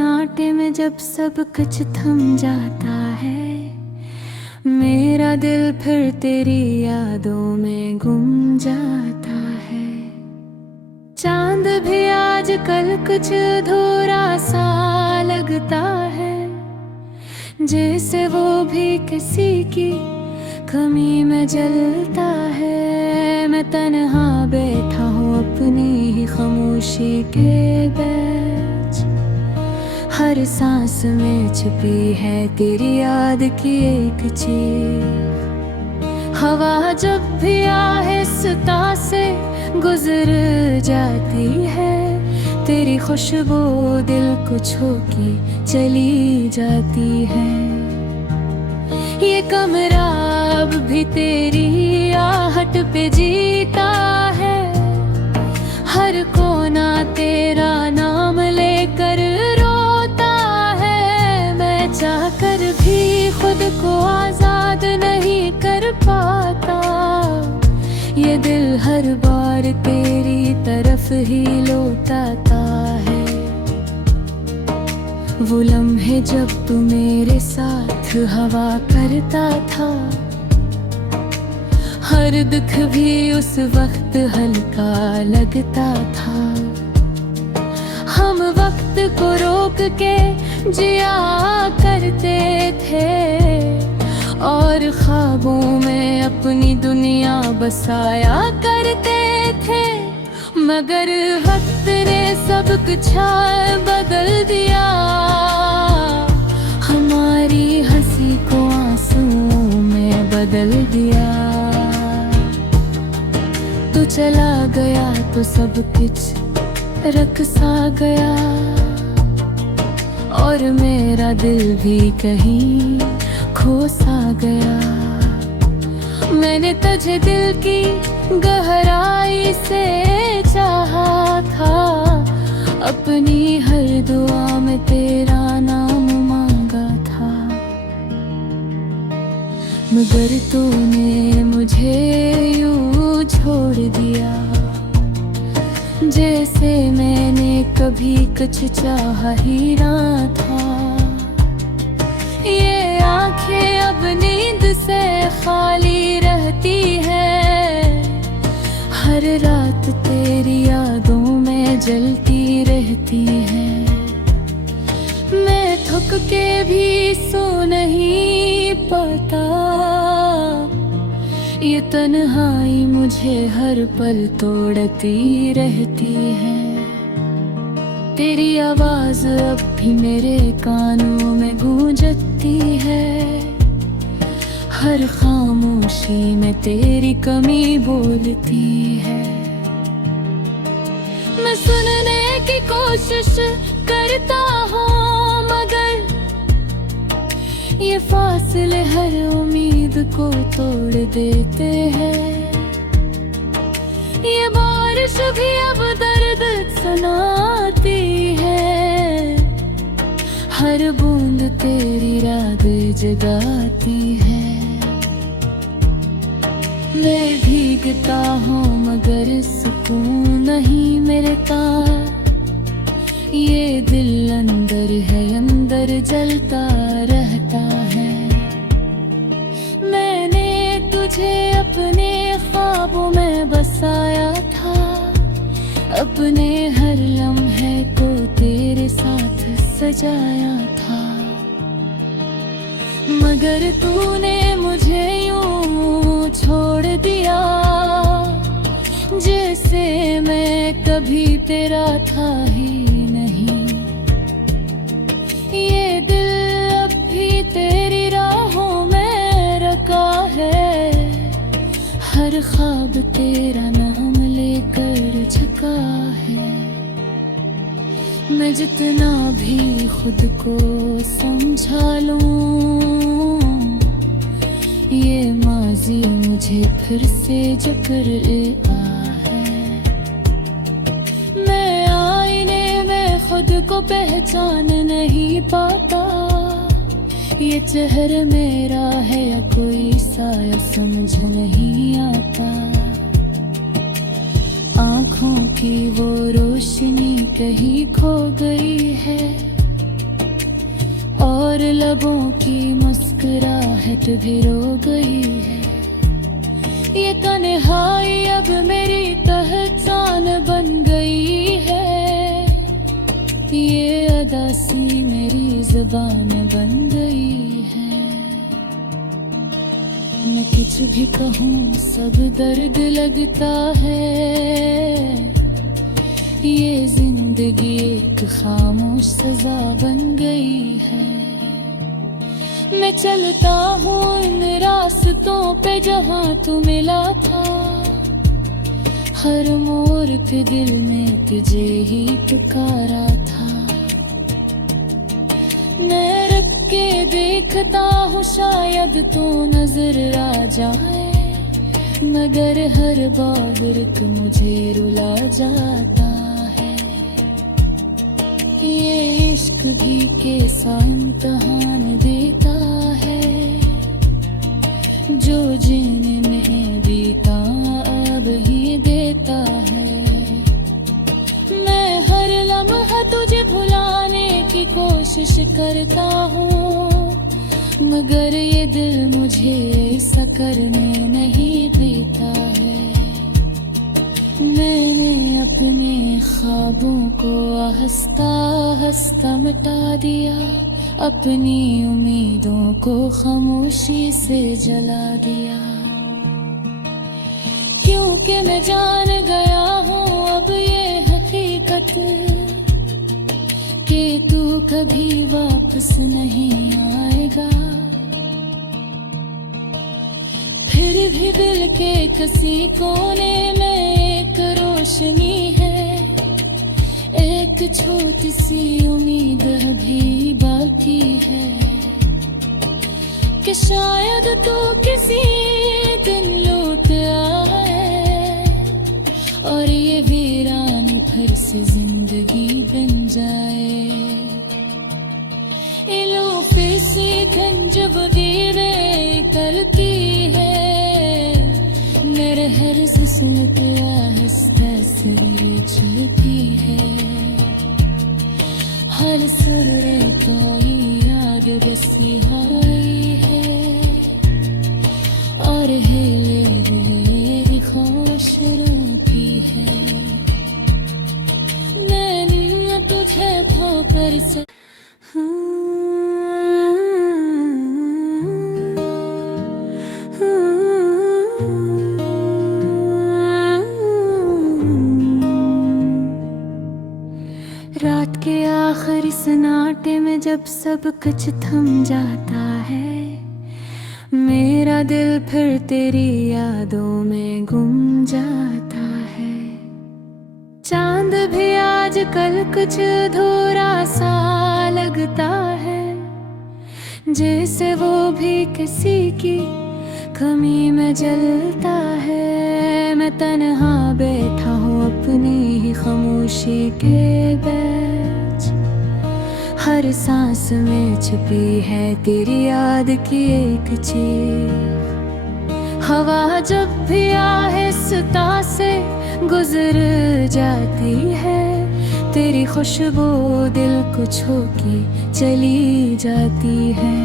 सन्नाटे में जब सब कुछ थम जाता है, मेरा दिल फिर तेरी यादों में गुम जाता है। चांद भी आजकल कुछ अधूरा सा लगता है, जैसे वो भी किसी की कमी में जलता है। मैं तन्हा बैठा हूँ अपनी ही खामोशी के बीच, हर सांस में छिपी है तेरी याद की एक चीख। हवा जब भी आहिस्ता से गुजर जाती है, तेरी खुशबू दिल को छू के चली जाती है। ये कमरा अब भी तेरी आहट पे जीता है, हर कोना तेरा नाम लेकर रोता है। मैं चाहकर भी खुद को आजाद नहीं कर पाता, ये दिल हर बार तेरी तरफ ही लौटाता है। वो लम्हे जब तू मेरे साथ हवा करता था, हर दुख भी उस वक्त हल्का लगता था। हम वक्त को रोक के जिया करते थे, और ख्वाबों में अपनी दुनिया बसाया करते थे। मगर वक्त ने सब कुछ बदल दिया, हमारी हंसी को आंसुओं में बदल दिया। तू चला गया तो सब कुछ रख सा गया, और मेरा दिल भी कहीं खो सा गया। मैंने तुझे दिल की गहराई से चाहा था, अपनी हर दुआ में तेरा नाम मांगा था। मगर तूने मुझे यूं छोड़ दिया, जैसे मैंने कभी कुछ चाहा ही ना था। ये आंखें अब नींद से खाली रहती है, हर रात तेरी यादों में जलती रहती है। मैं थक के भी सो नहीं पाता, ये तन्हाई मुझे हर पल तोड़ती रहती है। तेरी आवाज अब भी मेरे कानों में गूंजती है, हर खामोशी में तेरी कमी बोलती है। मैं सुनने की कोशिश करता हूँ, मगर ये फासले हर उम्मीद को तोड़ देते हैं। ये बारिश भी अब दर्द सुनाती है, हर बूंद तेरी याद जगाती है। मैं भीगता हूँ मगर सुकून नहीं मिलता, ये दिल अंदर है अंदर जलता रहता है। मैंने तुझे अपने ख्वाबों में बसाया था, अपने हर लम्हे को तेरे साथ सजाया था। मगर तूने मुझे यूं छोड़ दिया, जैसे मैं कभी तेरा था ही नहीं। ये दिल अब भी तेरी राहों में रखा है, हर ख्वाब तेरा नाम लेकर झुका है। मैं जितना भी खुद को समझा लूं, ये माजी मुझे फिर से जकड़ ले है। मैं आईने में खुद को पहचान नहीं पाता, ये चेहरा मेरा है या कोई साया समझ नहीं आता। आँखों की वो रोशनी कहीं खो गई है, और लबों की मुस्कुराहट भी रो गई है। ये तन्हाई अब मेरी पहचान बन गई है। ये अदासी मेरी ज़ुबान बन गई है। मैं कुछ भी कहूँ सब दर्द लगता है। ये जिंदगी एक खामोश सजा बन गई है। मैं चलता हूँ इन रास्तों पे जहाँ तू मिला था। हर मोड़ पे दिल ने तुझे ही पुकारा था। मैं रख के देखता हूँ शायद तू नजर आ जाए, मगर हर बार एक मुझे रुला जाता है। ये इश्क भी कैसा इम्तहान देता है, जो जीने में बीता अब ही देता है। मैं हर लम्हा तुझे भुलाने की कोशिश करता हूँ, मगर ये दिल मुझे ऐसा करने नहीं देता है। मैंने अपने ख्वाबों को हंसता हंसता मिटा दिया, अपनी उम्मीदों को खामोशी से जला दिया। क्योंकि मैं जान गया हूँ अब ये हकीकत कि तू कभी वापस नहीं आएगा। फिर भी दिल के किसी कोने में एक रोशनी है, एक छोटी सी उम्मीद अभी बाकी है कि शायद तू किसी दिन लौट आए और ये वीरानी फिर से जिंदगी बन जाए। इलोफे से गंजब दीरे करती है, मेरे हर से सुनते आहिस्ता से चलती है। हर सुरे कोई याद बस निहाई है, और हिले मेरी खुश रोती है। मैंने तुझे ठोकर से रात के आखिरी सन्नाटे में जब सब कुछ थम जाता है, मेरा दिल फिर तेरी यादों में गुम जाता है। चांद भी आजकल कुछ अधूरा सा लगता है, जैसे वो भी किसी की कमी में जलता है। मैं तन्हा बैठा हूँ अपनी ही खामोशी के बीच, हर सांस में छुपी है तेरी याद की एक चीख। हवा जब भी आहिस्ता से गुजर जाती है, तेरी खुशबू दिल को छू के चली जाती है।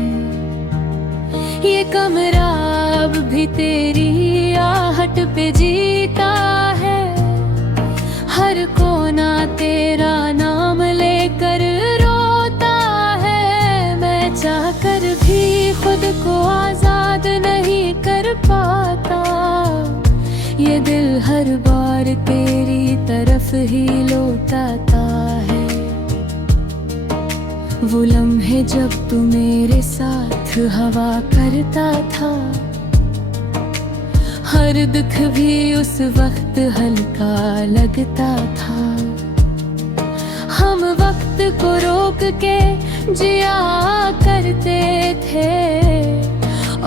ये कमरा अब भी तेरी आहट पे जीता है, हर कोना तेरा नाम लेकर रोता है। मैं चाहकर भी खुद को आजाद नहीं कर पाता, ये दिल हर बार तेरी तरफ ही लौटाता है। वो लम्हे जब तू मेरे साथ हवा करता था, हर दुख भी उस वक्त हल्का लगता था। हम वक्त को रोक के जिया करते थे,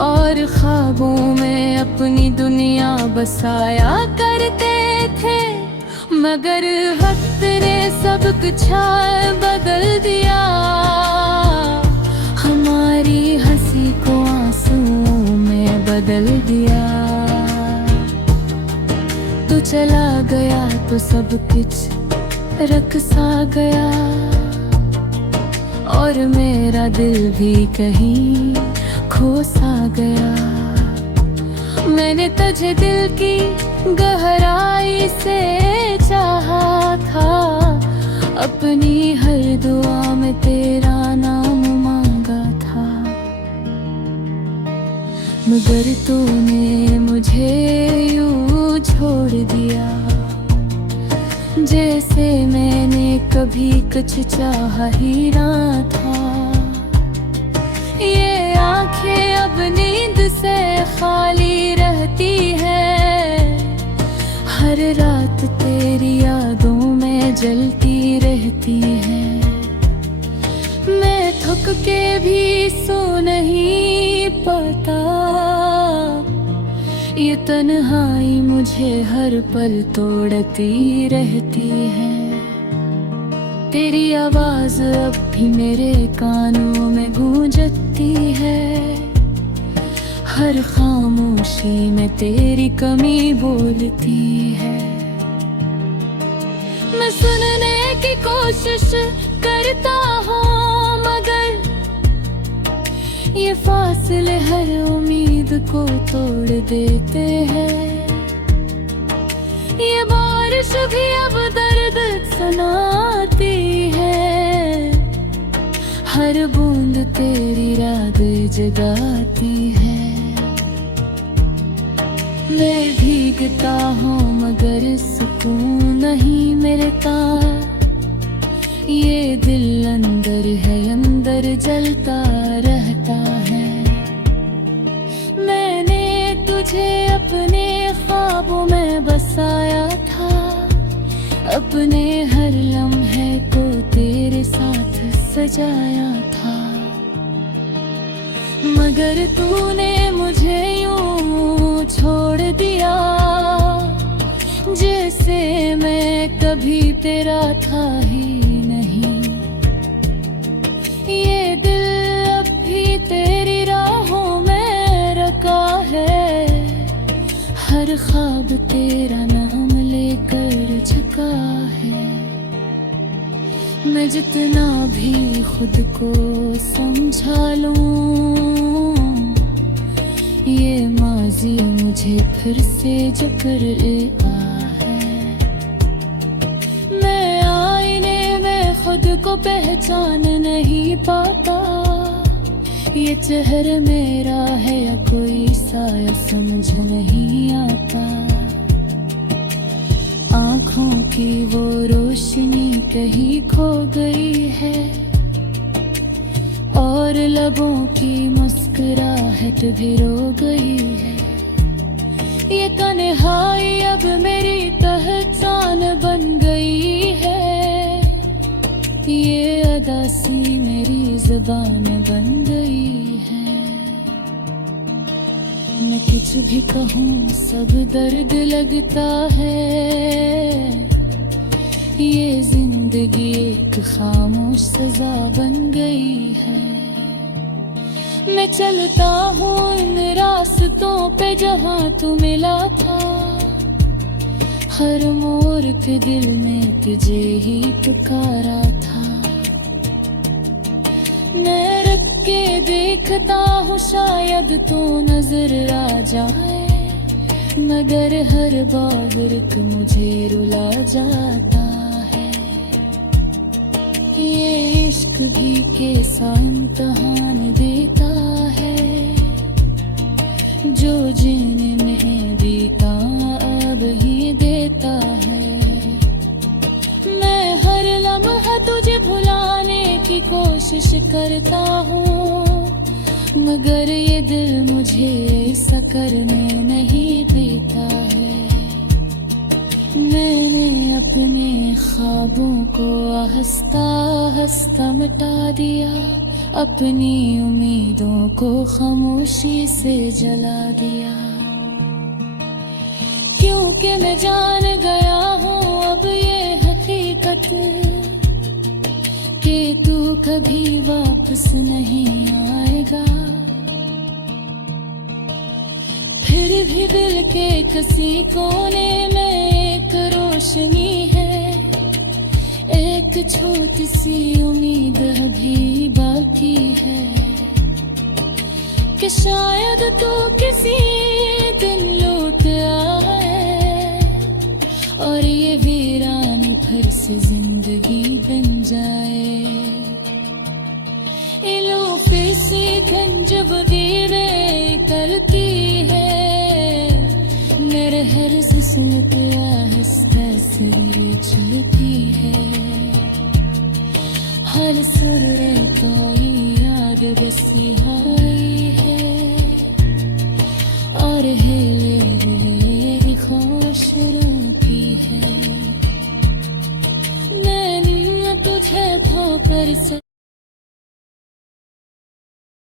और ख्वाबों में अपनी दुनिया बसाया करते थे। मगर वक्त ने सब कुछ बदल दिया, हमारी हंसी को आंसुओं में बदल दिया। तू चला गया तो सब कुछ रख सा गया, और और मेरा दिल भी कहीं खो सा गया। मैंने तुझे दिल की गहराई से चाहा था, अपनी हर दुआ में तेरा नाम मांगा था। मगर तूने मुझे यूं छोड़ दिया, जैसे मैंने कभी कुछ चाहा ही ना था। ये आंखें अब नींद से खाली रहती है, हर रात तेरी यादों में जलती रहती है। मैं थक के भी सो नहीं पाता, ये तन्हाई मुझे हर पल तोड़ती रहती है। तेरी आवाज अब भी मेरे कानों में गूंजती है, हर खामोशी में तेरी कमी बोलती है। मैं सुनने की कोशिश करता हूँ, मगर ये फासले हर उम्मीद को तोड़ देते हैं। ये बारिश भी अब दर्द सुनाती है, हर बूंद तेरी रात जगाती है। मैं भीगता हूँ मगर सुकून नहीं मिलता, ये दिल अंदर है अंदर जलता रहता है। मैंने तुझे अपने ख्वाबों में बसाया था, अपने हर लम्हे को तेरे साथ सजाया था। मगर तूने मुझे यूं छोड़ दिया, जैसे मैं कभी तेरा था ही नहीं। ये दिल अब भी तेरी राहों में रखा है, हर ख्वाब तेरा नाम लेकर झुका है। मैं जितना भी खुद को समझा लूं, ये माजी मुझे फिर से जकड़ लेता है। मैं आईने में खुद को पहचान नहीं पाता, ये चेहरा मेरा है या कोई साया समझ नहीं आता। आँखों की वो रोशनी कहीं खो गई है, और लबों की मुस्कुराहट भी रो गई है। ये तन्हाई अब मेरी पहचान बन गई है, ये अदासी मेरी ज़बान बन गई है। मैं कुछ भी कहूँ सब दर्द लगता है, ये जिंदगी एक खामोश सजा बन गई है। मैं चलता हूँ इन रास्तों पे जहाँ तू मिला था, हर मोड़ पे दिल ने तुझे ही पुकारा था। मैं रख के देखता हूँ शायद तू नजर आ जाए, मगर हर बार मुझे रुला जाता है। ये इश्क भी कैसा इम्तहान देता है, जो जिन्हें बीता अब ही देता है। मैं हर लम्हा तुझे भुलाने की कोशिश करता हूँ, मगर ये दिल मुझे ऐसा करने नहीं देता है। मैंने अपने ख्वाबों को हंसता हंसता मिटा दिया, अपनी उम्मीदों को खामोशी से जला दिया। क्योंकि मैं जान गया हूँ अब ये हकीकत, कि तू कभी वापस नहीं आएगा। फिर भी दिल के किसी कोने में एक रोशनी है, एक छोटी सी उम्मीद भी लेकिन जब दीवे करती है मेरे हर जिस्म पे आहिस्ता से चलती है हाल सुर कोई याद बसी आई है और हिले खुश रोती है मैंने तुझे धोकर